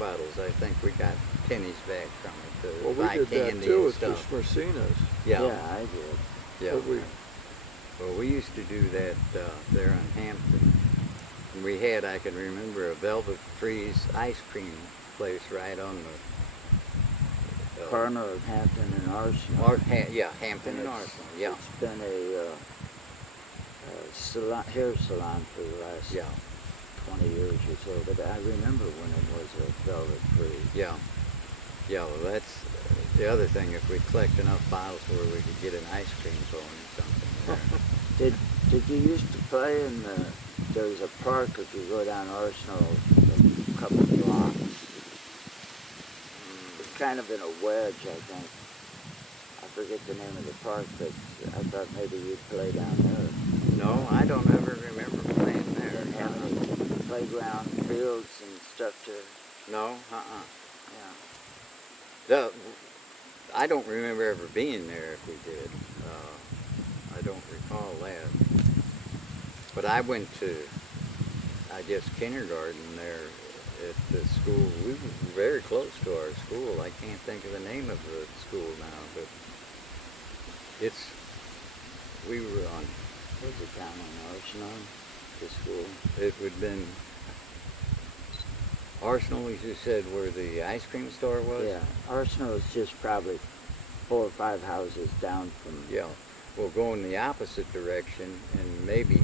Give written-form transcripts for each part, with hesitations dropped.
bottles. I think we got pennies back from it to Well, we buy did candy that too and at the stuff. Schmercinas. Yeah, Yeah, I did. yeah. But we, Well, we used to do that there in Hampton. And we had, I can remember, a Velvet Freeze ice cream place right on the Corner of Hampton and Arsenal. Hampton and Arsenal. Yeah, It's been a hair salon for the last yeah, 20 years or so, but I remember when it was a Velvet Free. yeah, yeah. Well, that's the other thing. If we collect enough bottles where we could get an ice cream cone or something. Did you used to play in there's a park if you go down Arsenal a couple blocks. It's kind of in a wedge, I think. I forget the name of the park, but I thought maybe you'd play down there. No, I don't ever remember playing there. Didn't have any playground fields and stuff to, No, yeah. I don't remember ever being there if we did. I don't recall that. But I went to, I guess, kindergarten there at the school. We were very close to our school. I can't think of the name of the school now, but we were on. Was it down on Arsenal, the school? It would have been Arsenal, as you said, where the ice cream store was? Yeah, Arsenal is just probably 4 or 5 houses down from. Yeah. Well, going the opposite direction, and maybe,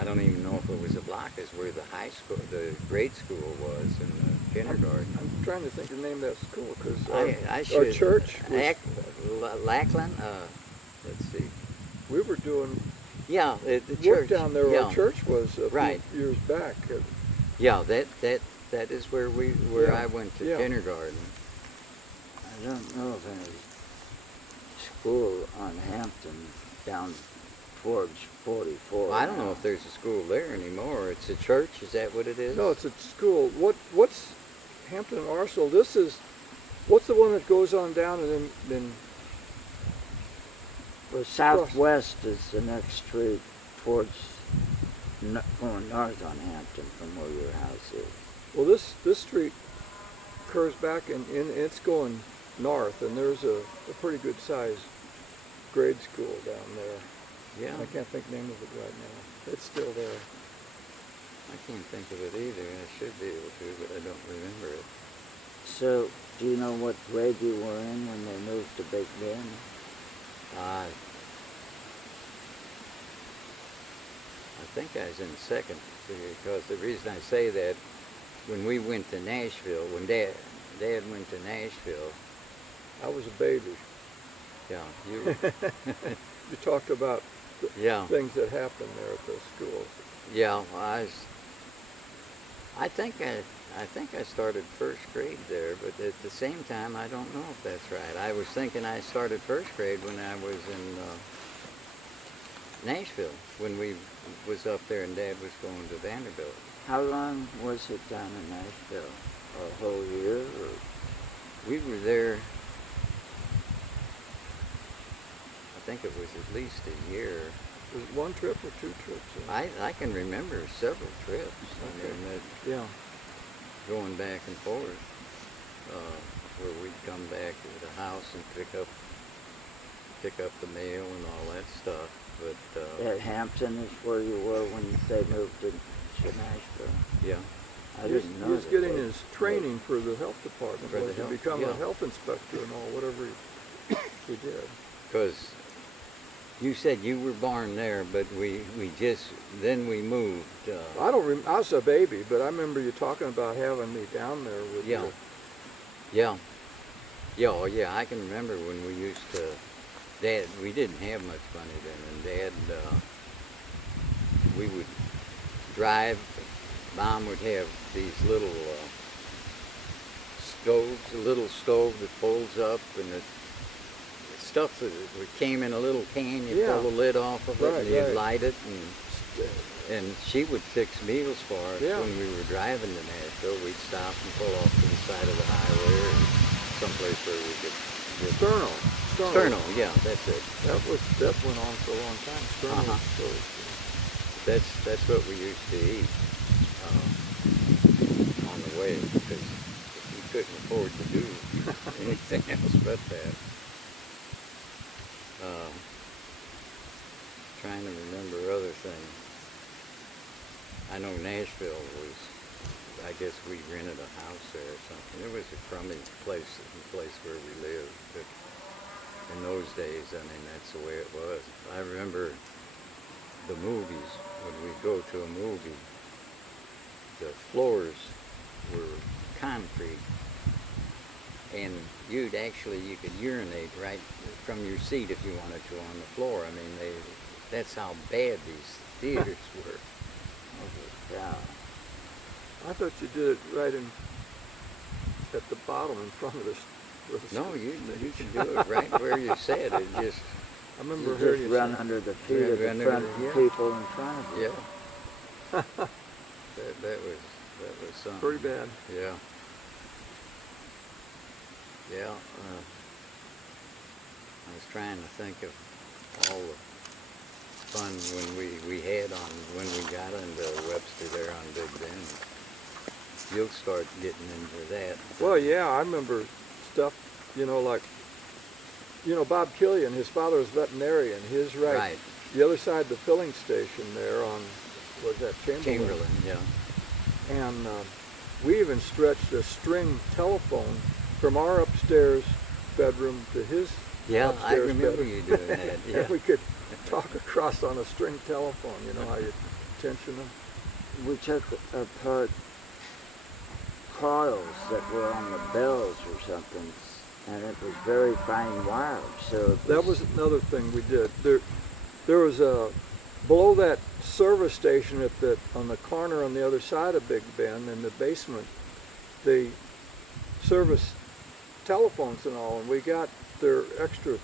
I don't even know if it was a block, is where the high school, the grade school was, and the kindergarten. I'm trying to think of the name of that school because I our should. church was, Lackland? Let's see. we were doing Yeah, the work church. down there. Yeah. Our church was a Right. few years back. Yeah, that is where Yeah. I went to Yeah. kindergarten. I don't know of any school on Hampton down towards 44. Well, I don't know if there's a school there anymore. It's a church. Is that what it is? No, it's a school. What's Hampton and Arsenal? What's the one that goes on down and then Well, southwest is the next street towards going north on Hampton from where your house is. well, this street curves back and it's going north, and there's a pretty good sized grade school down there. Yeah. I can't think the name of it right now. It's still there. I can't think of it either. I should be able to, but I don't remember it. So, do you know what grade you were in when they moved to Big Bend? I think I was in second, because the reason I say that, when we went to Nashville, when Dad went to Nashville, I was a baby. yeah, You talked about yeah, things that happened there at the school. yeah. I think I started first grade there, but at the same time, I don't know if that's right. I was thinking I started first grade when I was in Nashville, when we was up there and Dad was going to Vanderbilt. How long was it down in Nashville? A whole year? Or? We were there, I think it was at least a year. Was it one trip or 2 trips? I can remember several trips. Okay. I mean, Yeah. going back and forth, where we'd come back to the house and pick up the mail and all that stuff. But At Hampton is where you were when they moved to Nashville. yeah, I didn't know He was that getting they- his training for the health department, For the was to health- become yeah. a health inspector and all, whatever he did. because you said you were born there, but then we moved. I was a baby, but I remember you talking about having me down there with Yeah. you. Yeah, oh yeah, I can remember when we used to, Dad, we didn't have much money then, and Dad, we would drive, Mom would have these little stoves, a little stove that folds up, and the stuff that came in a little can, you Yeah. pull the lid off of it, Right, and you'd right. light it, and she would fix meals for us Yeah. when we were driving to Nashville. We'd stop and pull off to the side of the highway or someplace where we could get Sterno. yeah, that's it. That went on for a long time. Sterno. Uh-huh. So, That's what we used to eat on the way because we couldn't afford to do anything else but that. Trying to remember other things. I know Nashville was, I guess we rented a house there or something. It was a crummy place, the place where we lived, but in those days, I mean, that's the way it was. I remember the movies, when we go to a movie, the floors were concrete, and you could urinate right from your seat if you wanted to on the floor. I mean, that's how bad these theaters were. Yeah. I thought you did it right at the bottom in front of No, you could do it right where you sat. It just, I remember You hearing just you run say- under the feet of the Run front under- yeah. people in front of you. yeah. that was something. Pretty bad. Yeah. Yeah. I was trying to think of all the fun we had when we got into Webster there on Big Bend. You'll start getting into that. Well, yeah, I remember stuff, like, Bob Killian, his father was veterinarian. His Right. the other side of the filling station there on, was that Chamberlain, yeah. And we even stretched a string telephone from our upstairs bedroom to his Yeah, I upstairs remember bedroom. you doing that. Yeah. And we could talk across on a string telephone, how you tension them. We took apart coils that were on the bells or something, and it was very fine wire. So That was another thing we did. There was below that service station on the corner on the other side of Big Bend in the basement, they service telephones and all, and we got their extra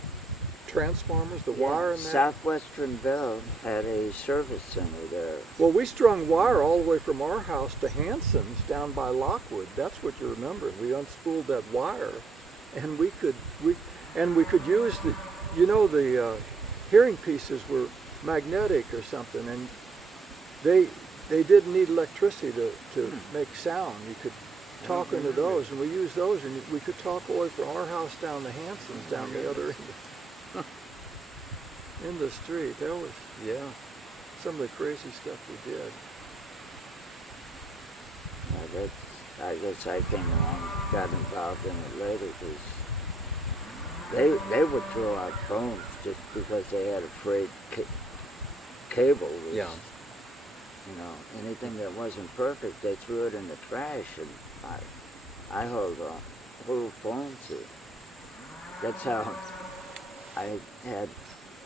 transformers, the wire and that. Southwestern Bell had a service center there. Well, we strung wire all the way from our house to Hanson's down by Lockwood. That's what you remember. We unspooled that wire, and we could use the hearing pieces were magnetic or something, and they didn't need electricity to make sound. You could talk into those, and we used those, and we could talk all the way from our house down to Hanson's down the other end. In the street. That was some of the crazy stuff we did. I guess I came along, got involved in it later because they would throw out phones just because they had afraid cable was, Yeah. anything that wasn't perfect, they threw it in the trash, and I held a whole phone to it. That's how I had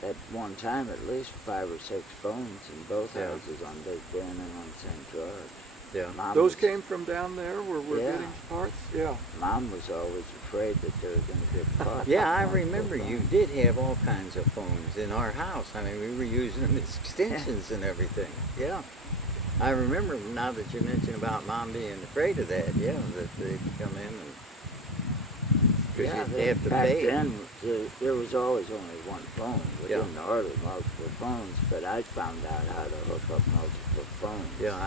at one time at least 5 or 6 phones in both Yeah. houses on Big Bend and on St. George. Yeah. Mom Those was, came from down there where we're Yeah. getting parts? Yeah. Mom was always afraid that they were going to get caught. Yeah, I on their remember you phone. did have all kinds of phones in our house. I mean, we were using them as extensions and everything. Yeah. I remember now that you mentioned about Mom being afraid of that, that they'd come in and... Because you'd have to back pay. then there was always only one phone. We Yeah. didn't order multiple phones, but I found out how to hook up multiple phones. Yeah,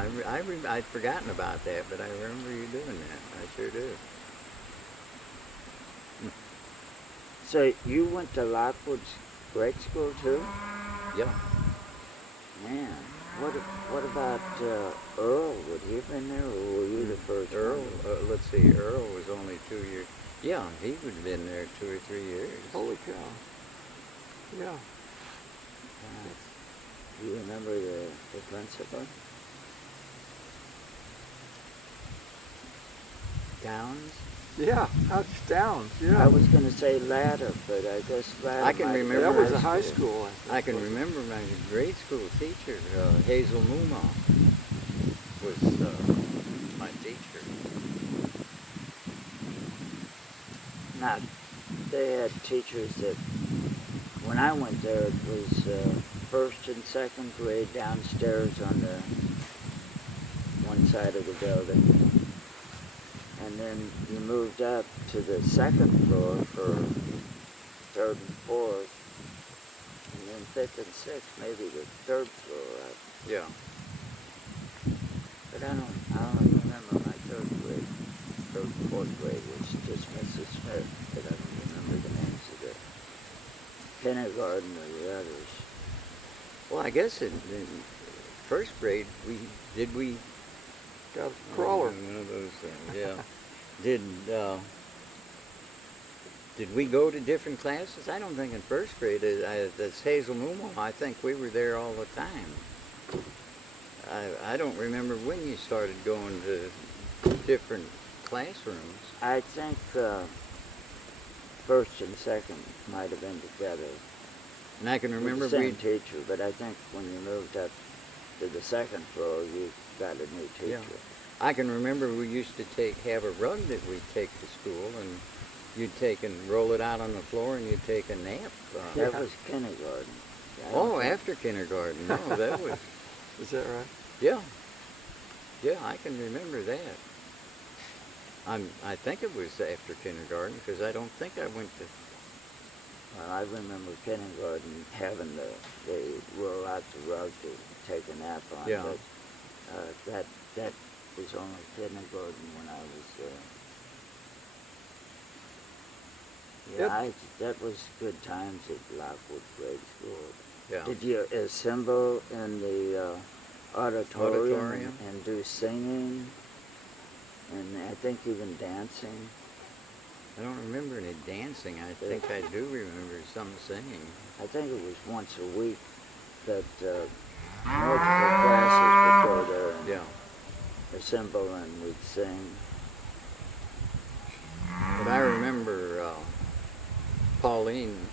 I'd forgotten about that, but I remember you doing that. I sure do. So you went to Lockwood's grade school too? Yeah. Man, what about Earl? Would he have been there, or were you the first Earl, one? let's see, Earl was only 2 years. Yeah, he would have been there 2 or 3 years. Holy cow. Yeah. Do you remember the principal? Downs? Yeah, that's Downs. Yeah. I was going to say Ladder, but I guess Ladder. I can might have remember been that was a high school. I can remember my grade school teacher, Hazel Muma, was my teacher. Not. They had teachers that, when I went there, it was first and second grade downstairs on the one side of the building. And then you moved up to the second floor for third and fourth. And then fifth and sixth, maybe the third floor up. Yeah. But I don't remember my third grade. Third, fourth grade was just Mrs. Smith, but I don't remember the names of the kindergarten or the others. Well, I guess in first grade we Got a crawler. one of those things. Yeah. Did we go to different classes? I don't think in first grade. That's Hazel Mumo. I think we were there all the time. I don't remember when you started going to different classrooms. I think first and second might have been together. And I can remember With the same teacher, but I think when you moved up to the second floor, you got a new teacher. Yeah. I can remember we used to have a rug that we'd take to school, and you'd take and roll it out on the floor, and you'd take a nap. That was kindergarten. After kindergarten. No, that was. Is that right? Yeah. Yeah, I can remember that. I think it was after kindergarten because I don't think I went to. Well, I remember kindergarten having they roll out the rug to take a nap on. Yeah. But that was only kindergarten when I was there. Yeah, that was good times at Lockwood Grade School. Yeah. Did you assemble in the auditorium and do singing? And I think even dancing. I don't remember any dancing. I think I do remember some singing. I think it was once a week that multiple classes would go there and assemble and we'd sing. But I remember Pauline,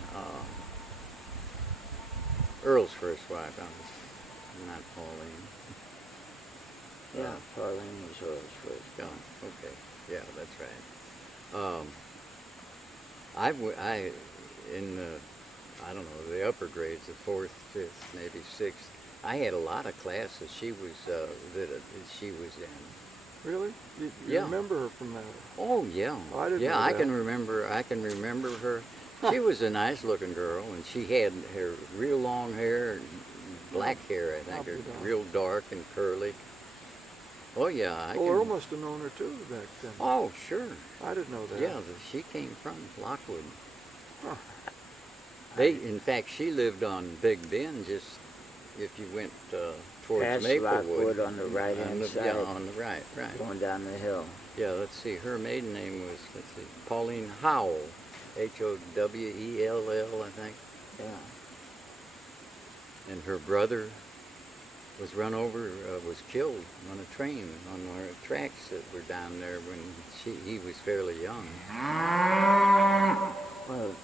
Earl's first wife. Not Pauline. Yeah, Pauline was Earl's first. Yeah. Okay. Yeah, that's right. In the, I don't know, the upper grades, the fourth, fifth, maybe sixth, I had a lot of classes she was she was in. Really? You Yeah. remember her from that? Oh yeah. I didn't Yeah, know I that. can remember her. She was a nice looking girl, and she had her real long hair, black hair, I think, I'll be or darned. real dark and curly. Oh yeah, Earl must have known her too back then. Oh sure. I didn't know that. Yeah, she came from Lockwood. Huh. In fact, she lived on Big Bend, just if you went towards Past Maplewood. Lockwood on the right-hand side. Yeah, on the right. Going down the hill. Yeah, let's see. Her maiden name was Pauline Howell, Howell, I think. Yeah. And her brother was run over, was killed on a train on one of the tracks that were down there when he was fairly young. Well,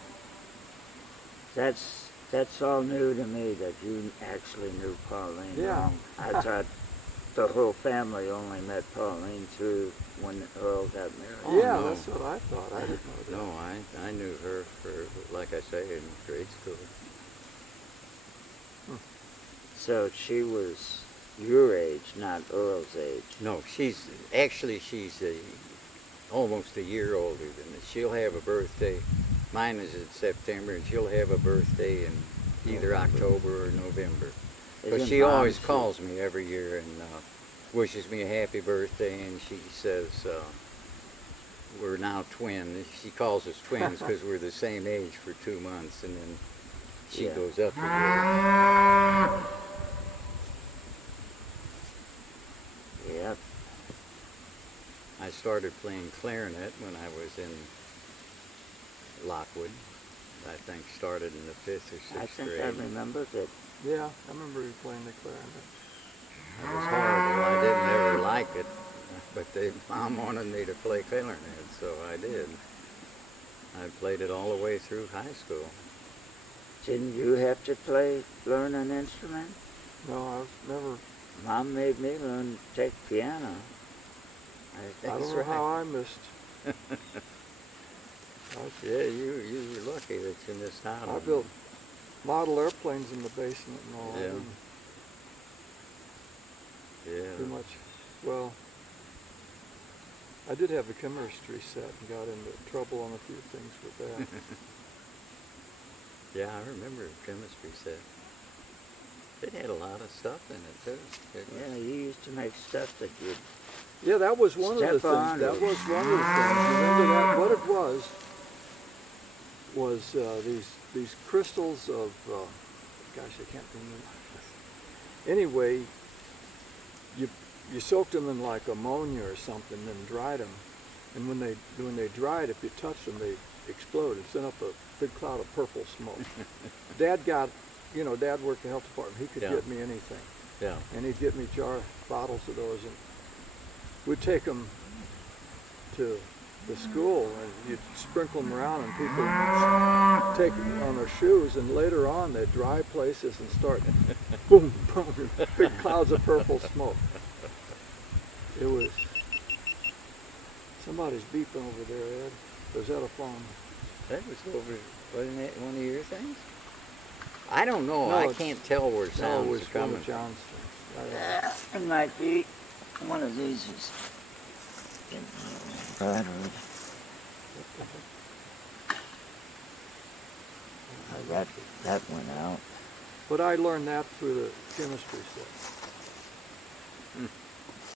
that's all new to me that you actually knew Pauline. Yeah. I thought the whole family only met Pauline through when Earl got married. Oh, Yeah, no. that's what I thought. I didn't know that. No, I knew her for, like I say, in grade school. So she was your age, not Earl's age. No, she's almost a year older than me. She'll have a birthday. Mine is in September, and she'll have a birthday in either October or November. But Isn't she Mom always sweet? calls me every year and wishes me a happy birthday, and she says we're now twins. She calls us twins because we're the same age for 2 months, and then she Yeah. goes up a year. Yep. I started playing clarinet when I was in Lockwood. I think started in the 5th or 6th I think grade. I remember that. Yeah, I remember you playing the clarinet. It was horrible. I didn't ever like it, but Mom wanted me to play clarinet, so I did. I played it all the way through high school. Didn't you have to learn an instrument? No, I was never. Mom made me learn to take piano. I That's don't know right. how I missed. Yeah, you were lucky that you missed out I on built model airplanes in the basement and all. I Yeah. didn't Yeah. do much. Well, I did have a chemistry set and got into trouble on a few things with that. Yeah, I remember a chemistry set. It had a lot of stuff in it too. didn't it? Yeah, you used to make stuff that you'd Yeah, that was one of the Step things. on That it. was one of the things. Remember that? What it was these crystals of, gosh, I can't remember. Anyway, you soaked them in like ammonia or something, then dried them, and when they dried, if you touched them, they exploded, sent up a big cloud of purple smoke. Dad worked the health department. He could Yeah. get me anything. Yeah. And he'd get me bottles of those, and we'd take them to the school, and you'd sprinkle them around, and people would take them on their shoes, and later on they'd dry places and start boom, boom, big clouds of purple smoke. It was, somebody's beeping over there, Ed. Or is that a phone? That was wasn't it one of your things? I don't know. No, I it's- can't tell where No, it sounds was are one coming of from. John's things. It might be one of these is battered. That went out. But I learned that through the chemistry stuff.